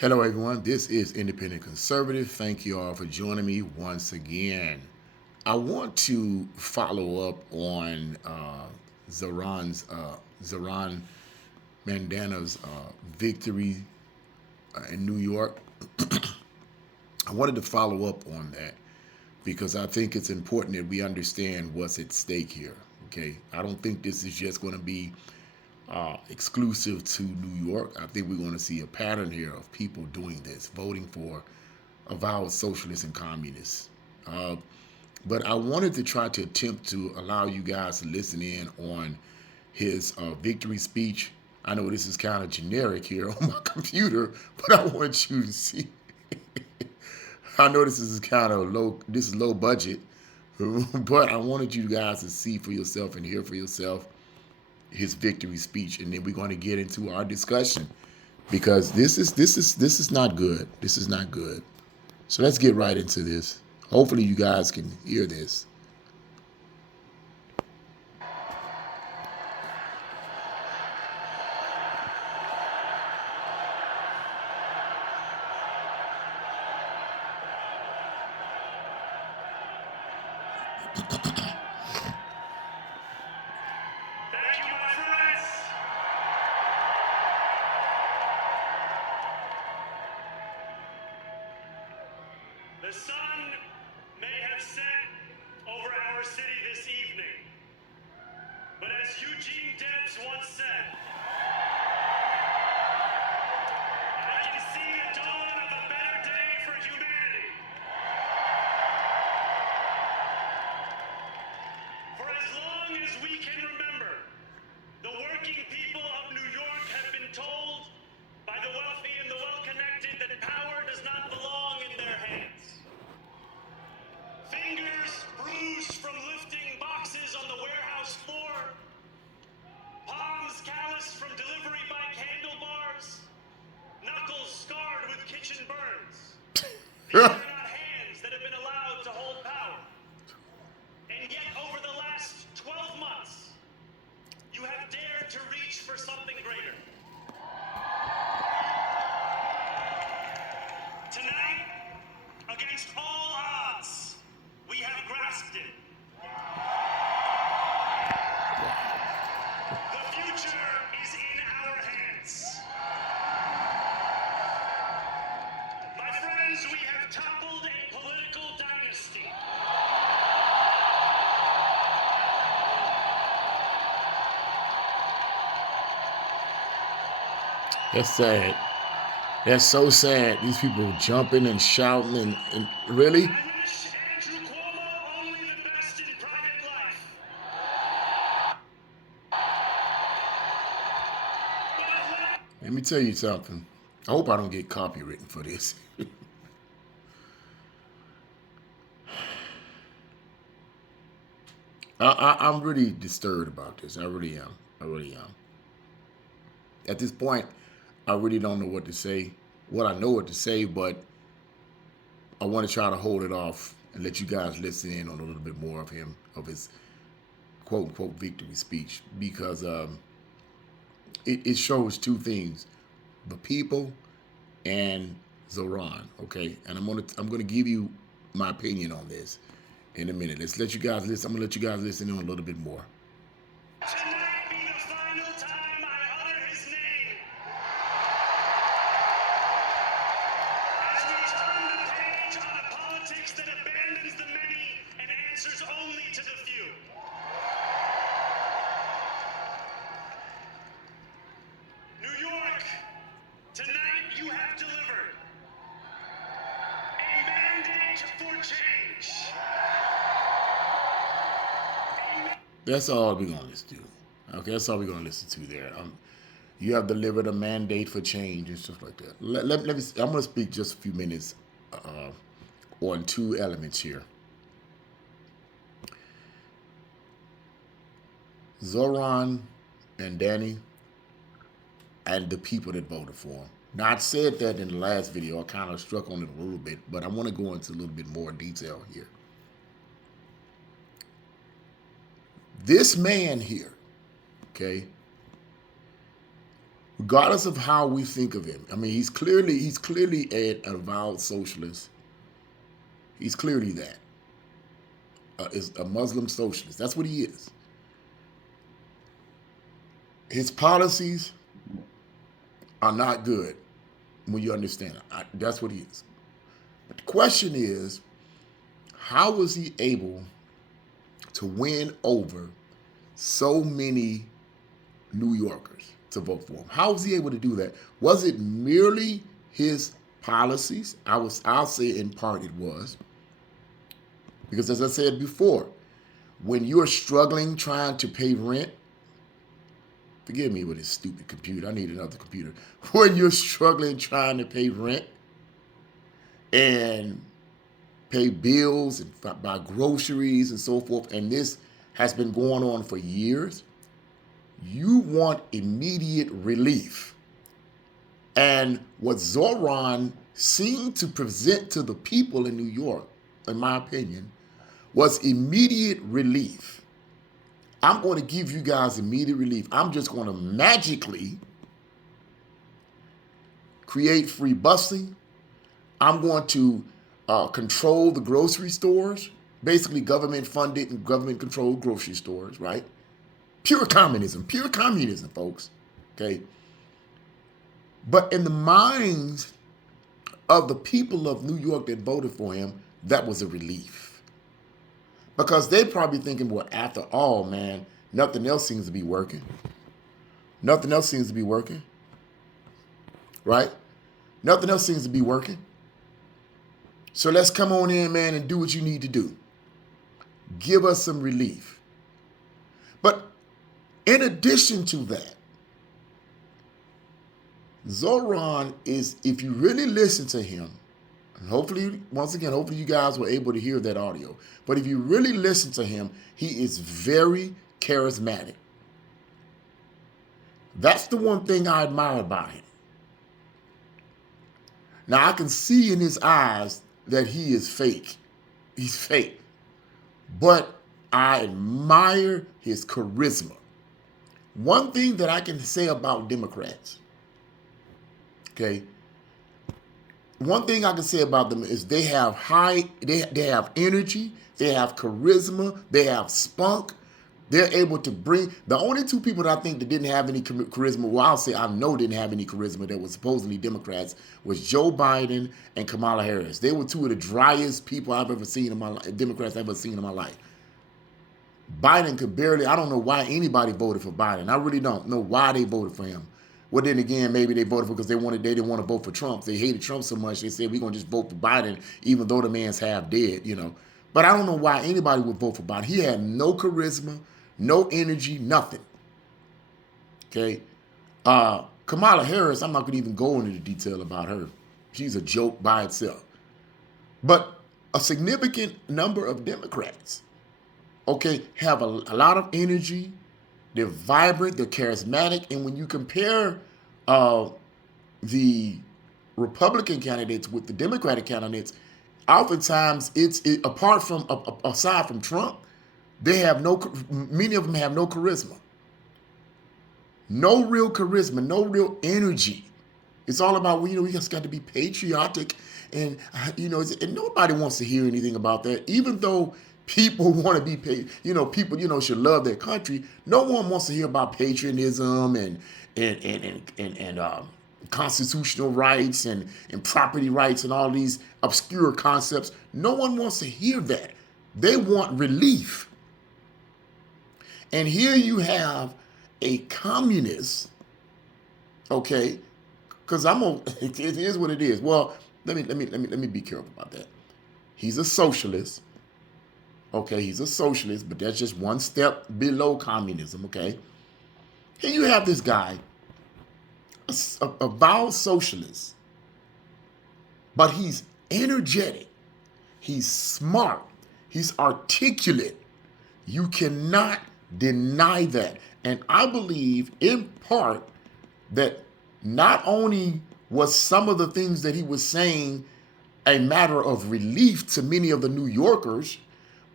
Hello, everyone. This is Independent Conservative. Thank you all for joining me once again. I want to follow up on Zohran Mandana's victory in New York. I wanted to follow up on that because I think it's important that we understand what's at stake here. Okay, I don't think this is just going to be exclusive to New York. I think we're going to see a pattern here of people doing this, voting for avowed socialists and communists. Uh, but I wanted to try to attempt to allow you guys to listen in on his victory speech. I know this is kind of generic here on my computer, but I want you to see. I know this is kind of low. This is low budget, but I wanted you guys to see for yourself and hear for yourself his victory speech, and then we're going to get into our discussion because this is not good. This is not good. So let's get right into this. Hopefully, you guys can hear this. Thank you, my friends. The sun may have set over our city this evening, but as Eugene Debs once said, I can see the dawn of a better day for humanity. For as long as we can remember, the working people of New York have been told by the wealthy and the well-connected that power does not belong in their hands. Fingers bruised from lifting boxes on the warehouse floor, palms calloused from delivery bike handlebars, knuckles scarred with kitchen burns. These are not hands that have been allowed to hold power. And yet, over the last 12 months, you have dared to reach for something greater. Tonight, against all odds, we have grasped it. The future is in our hands. My friends, we have toppled a political dynasty. That's sad. That's so sad. These people jumping and shouting and really. I wish Andrew Cuomo only the best in private life. But Let me tell you something. I hope I don't get copywritten for this. I'm really disturbed about this. I really am. I really am. At this point, I really don't know what to say. Well, I know what to say, but I want to try to hold it off and let you guys listen in on a little bit more of him, of his quote unquote victory speech, because it shows two things: the people and Zohran. Okay, and I'm gonna give you my opinion on this in a minute. Let's let you guys listen. I'm gonna let you guys listen in a little bit more. tonight be the final time I utter his name. As we turn the page on a politics that abandons the many and answers only to the few. New York, tonight you have delivered a mandate for change. That's all we're gonna listen to. Okay, that's all we're gonna listen to there. You have delivered a mandate for change and stuff like that. Let me. I'm gonna speak just a few minutes on two elements here. Zohran and Danny and the people that voted for him. Now, I said that in the last video. I kind of struck on it a little bit, but I want to go into a little bit more detail here. This man here, okay, regardless of how we think of him. I mean, he's clearly an avowed socialist. He's clearly that. Is a Muslim socialist. That's what he is. His policies are not good when you understand it. That's what he is. But the question is, how was he able to win over so many New Yorkers to vote for him? How was he able to do that? Was it merely his policies? I'll say in part it was. Because as I said before, when you're struggling trying to pay rent, forgive me with this stupid computer, I need another computer. When you're struggling trying to pay rent and pay bills and buy groceries and so forth, and this has been going on for years, you want immediate relief. And what Zohran seemed to present to the people in New York, in my opinion, was immediate relief. I'm going to give you guys immediate relief. I'm just going to magically create free busing. I'm going to control the grocery stores, basically government-funded and government-controlled grocery stores, right? Pure communism, folks, okay? But in the minds of the people of New York that voted for him, that was a relief. Because they're probably thinking, well, after all, man, nothing else seems to be working. Nothing else seems to be working, right? Nothing else seems to be working. So let's come on in, man, and do what you need to do. Give us some relief. But in addition to that, Zohran is, if you really listen to him, and hopefully, once again, hopefully you guys were able to hear that audio. But if you really listen to him, he is very charismatic. That's the one thing I admire about him. Now, I can see in his eyes that he is fake. He's fake. But I admire his charisma. One thing that I can say about Democrats, okay, one thing I can say about them is they have they have energy, they have charisma, they have spunk. They're able to bring, the only two people that I think that didn't have any charisma, well, I'll say I know didn't have any charisma that was supposedly Democrats, was Joe Biden and Kamala Harris. They were two of the driest people I've ever seen in my life, Democrats I've ever seen in my life. Biden could barely, I don't know why anybody voted for Biden. I really don't know why they voted for him. Well, then again, maybe they voted for because they didn't want to vote for Trump. They hated Trump so much, they said, we're going to just vote for Biden, even though the man's half dead, you know. But I don't know why anybody would vote for Biden. He had no charisma, no energy, nothing. Okay? Kamala Harris, I'm not going to even go into the detail about her. She's a joke by itself. But a significant number of Democrats, okay, have a lot of energy. They're vibrant, they're charismatic, and when you compare the Republican candidates with the Democratic candidates, oftentimes aside from Trump, many of them have no charisma. No real charisma, no real energy. It's all about, we just got to be patriotic, and and nobody wants to hear anything about that, even though people want to be paid. People, should love their country. No one wants to hear about patriotism and constitutional rights and property rights and all these obscure concepts. No one wants to hear that. They want relief. And here you have a communist, okay? Because it is what it is. Well, let me be careful about that. He's a socialist. Okay, he's a socialist, but that's just one step below communism, okay? Here you have this guy, a avowed socialist, but he's energetic, he's smart, he's articulate. You cannot deny that. And I believe, in part, that not only was some of the things that he was saying a matter of relief to many of the New Yorkers,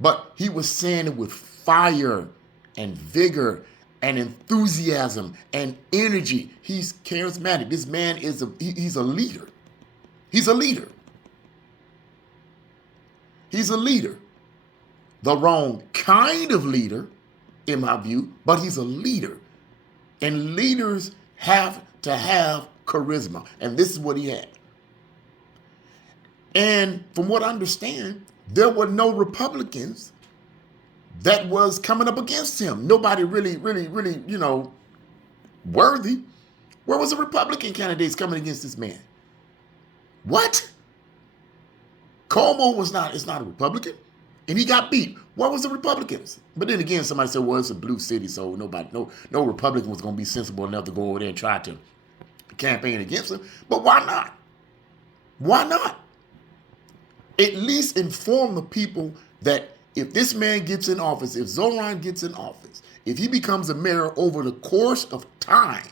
but he was saying it with fire and vigor and enthusiasm and energy. He's charismatic. This man is he's a leader. He's a leader. He's a leader. The wrong kind of leader, in my view, but he's a leader. And leaders have to have charisma. And this is what he had. And from what I understand, there were no Republicans that was coming up against him. Nobody really, worthy. Where was the Republican candidates coming against this man? What? Cuomo is not a Republican, and he got beat. Where was the Republicans? But then again, somebody said, well, it's a blue city, so no Republican was going to be sensible enough to go over there and try to campaign against him. But why not? Why not? At least inform the people that if this man gets in office, if Zohran gets in office, if he becomes a mayor over the course of time,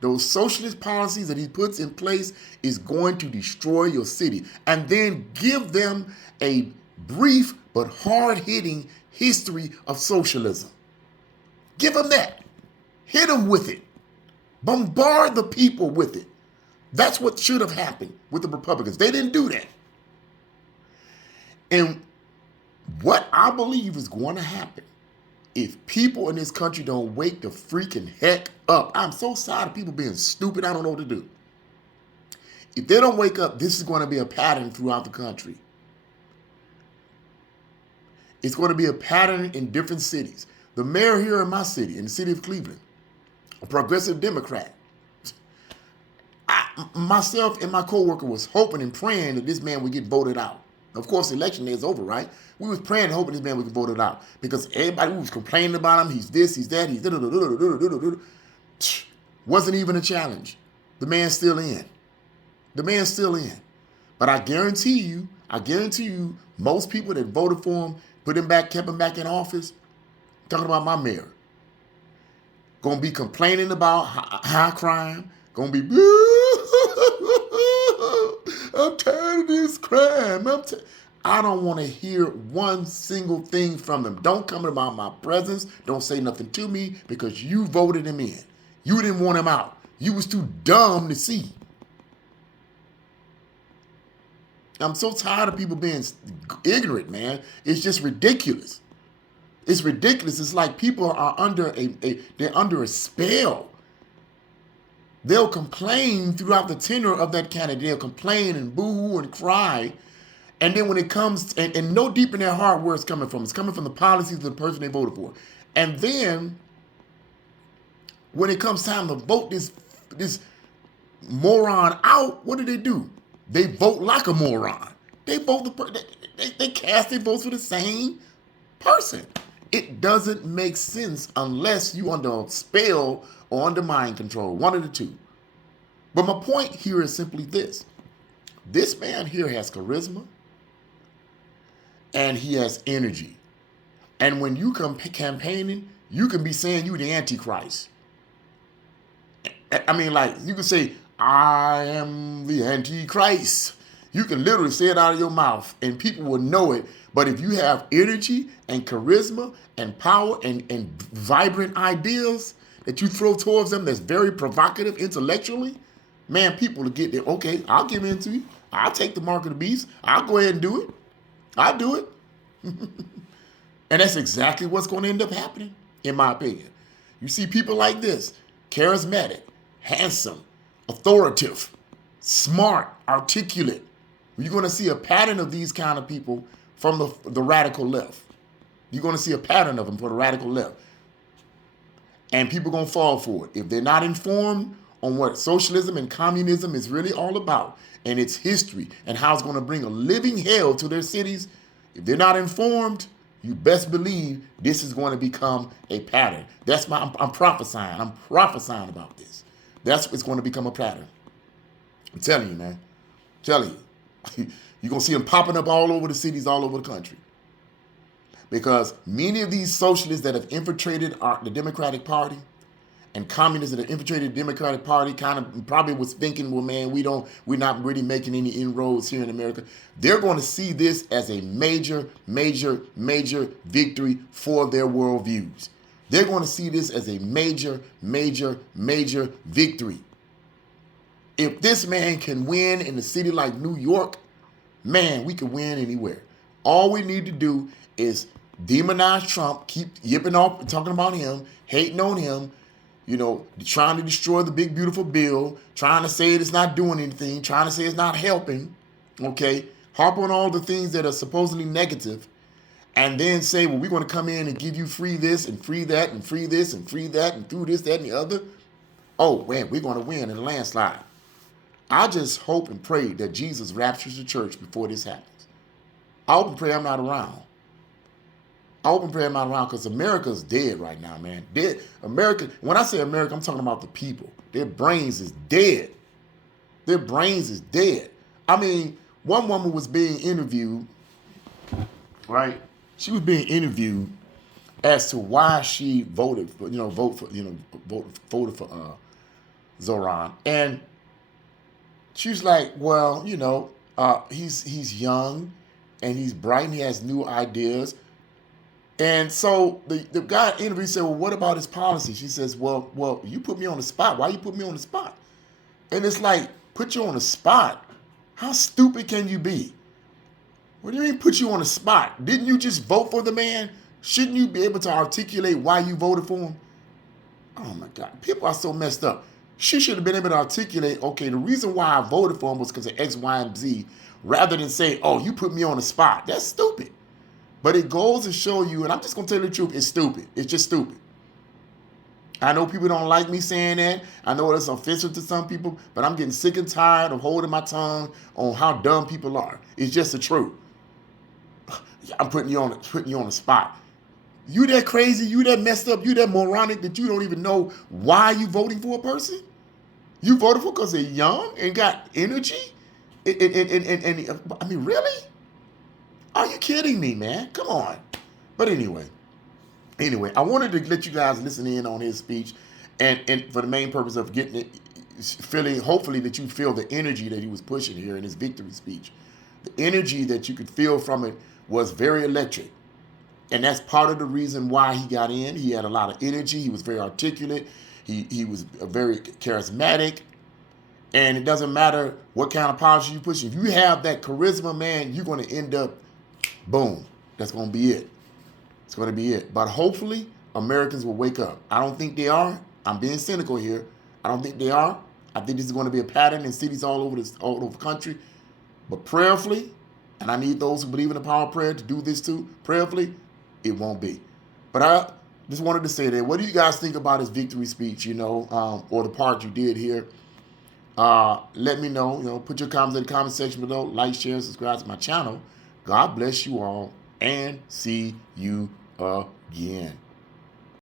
those socialist policies that he puts in place is going to destroy your city. And then give them a brief but hard-hitting history of socialism. Give them that. Hit them with it. Bombard the people with it. That's what should have happened with the Republicans. They didn't do that. And what I believe is going to happen if people in this country don't wake the freaking heck up. I'm so tired of people being stupid. I don't know what to do. If they don't wake up, this is going to be a pattern throughout the country. It's going to be a pattern in different cities. The mayor here in my city, in the city of Cleveland, a progressive Democrat. Myself and my coworker was hoping and praying that this man would get voted out. Of course, the election day is over, right? We was praying and hoping this man would get voted out because everybody was complaining about him. He's this, he's that, he's wasn't even a challenge. The man's still in. The man's still in. But I guarantee you, most people that voted for him, put him back, kept him back in office, talking about my mayor, gonna be complaining about high crime, gonna be, I'm tired of this crime. I don't want to hear one single thing from them. Don't come about my presence. Don't say nothing to me because you voted him in. You didn't want him out. You was too dumb to see. I'm so tired of people being ignorant, man. It's just ridiculous. It's ridiculous. It's like people are under they're under a spell. They'll complain throughout the tenure of that candidate. They'll complain and boo-hoo and cry. And then when it comes, and know deep in their heart where it's coming from. It's coming from the policies of the person they voted for. And then when it comes time to vote this moron out, what do? They vote like a moron. They vote they cast their votes for the same person. It doesn't make sense unless you under a spell or under mind control, one of the two. But my point here is simply this. This man here has charisma and he has energy. And when you come campaigning, you can be saying you the Antichrist. I mean, like, you can say, I am the Antichrist. You can literally say it out of your mouth and people will know it. But if you have energy and charisma and power and vibrant ideas that you throw towards them that's very provocative intellectually, man, people will get there. Okay, I'll give in to you. I'll take the mark of the beast. I'll go ahead and do it. I'll do it. And that's exactly what's going to end up happening, in my opinion. You see people like this, charismatic, handsome, authoritative, smart, articulate. You're going to see a pattern of these kind of people from the radical left. You're going to see a pattern of them for the radical left. And people are going to fall for it. If they're not informed on what socialism and communism is really all about and its history and how it's going to bring a living hell to their cities, if they're not informed, you best believe this is going to become a pattern. That's I'm prophesying. I'm prophesying about this. That's what's going to become a pattern. I'm telling you, man. I'm telling you. You're going to see them popping up all over the cities, all over the country. Because many of these socialists that have infiltrated the Democratic Party and communists that have infiltrated the Democratic Party kind of probably was thinking, well, man, we're not really making any inroads here in America. They're going to see this as a major, major, major victory for their worldviews. They're going to see this as a major, major, major victory. If this man can win in a city like New York, man, we can win anywhere. All we need to do is demonize Trump, keep yipping off, talking about him, hating on him, trying to destroy the big, beautiful bill, trying to say it's not doing anything, trying to say it's not helping, okay? Harp on all the things that are supposedly negative, and then say, well, we're going to come in and give you free this and free that and free this and free that and through this, that, and the other. Oh, man, we're going to win in a landslide. I just hope and pray that Jesus raptures the church before this happens. I hope and pray I'm not around. I hope and pray I'm not around because America's dead right now, man. Dead. America, when I say America, I'm talking about the people. Their brains is dead. Their brains is dead. I mean, one woman was being interviewed, right? She was being interviewed as to why she voted for, voted for Zohran. And she was like, well, he's young and he's bright and he has new ideas. And so the guy interviewed said, well, what about his policy? She says, well, you put me on the spot. Why you put me on the spot? And it's like, put you on the spot? How stupid can you be? What do you mean put you on the spot? Didn't you just vote for the man? Shouldn't you be able to articulate why you voted for him? Oh, my God. People are so messed up. She should have been able to articulate, okay, the reason why I voted for him was because of X, Y, and Z, rather than say, oh, you put me on the spot. That's stupid. But it goes to show you, and I'm just going to tell you the truth, it's stupid. It's just stupid. I know people don't like me saying that. I know it's offensive to some people, but I'm getting sick and tired of holding my tongue on how dumb people are. It's just the truth. I'm putting you on the spot. You that crazy, you that messed up, you that moronic that you don't even know why you voting for a person? You voted for because they're young and got energy? And I mean, really? Are you kidding me, man? Come on. But anyway, I wanted to let you guys listen in on his speech and for the main purpose of getting it, feeling, hopefully that you feel the energy that he was pushing here in his victory speech. The energy that you could feel from it was very electric. And that's part of the reason why he got in. He had a lot of energy. He was very articulate. He was very charismatic. And it doesn't matter what kind of policy you push. If you have that charisma, man, you're going to end up, boom. That's going to be it. It's going to be it. But hopefully, Americans will wake up. I don't think they are. I'm being cynical here. I don't think they are. I think this is going to be a pattern in cities all over the country. But prayerfully, and I need those who believe in the power of prayer to do this too, prayerfully, it won't be. But I just wanted to say that. What do you guys think about his victory speech, or the part you did here? Let me know. Put your comments in the comment section below. Like, share, subscribe to my channel. God bless you all, and see you again.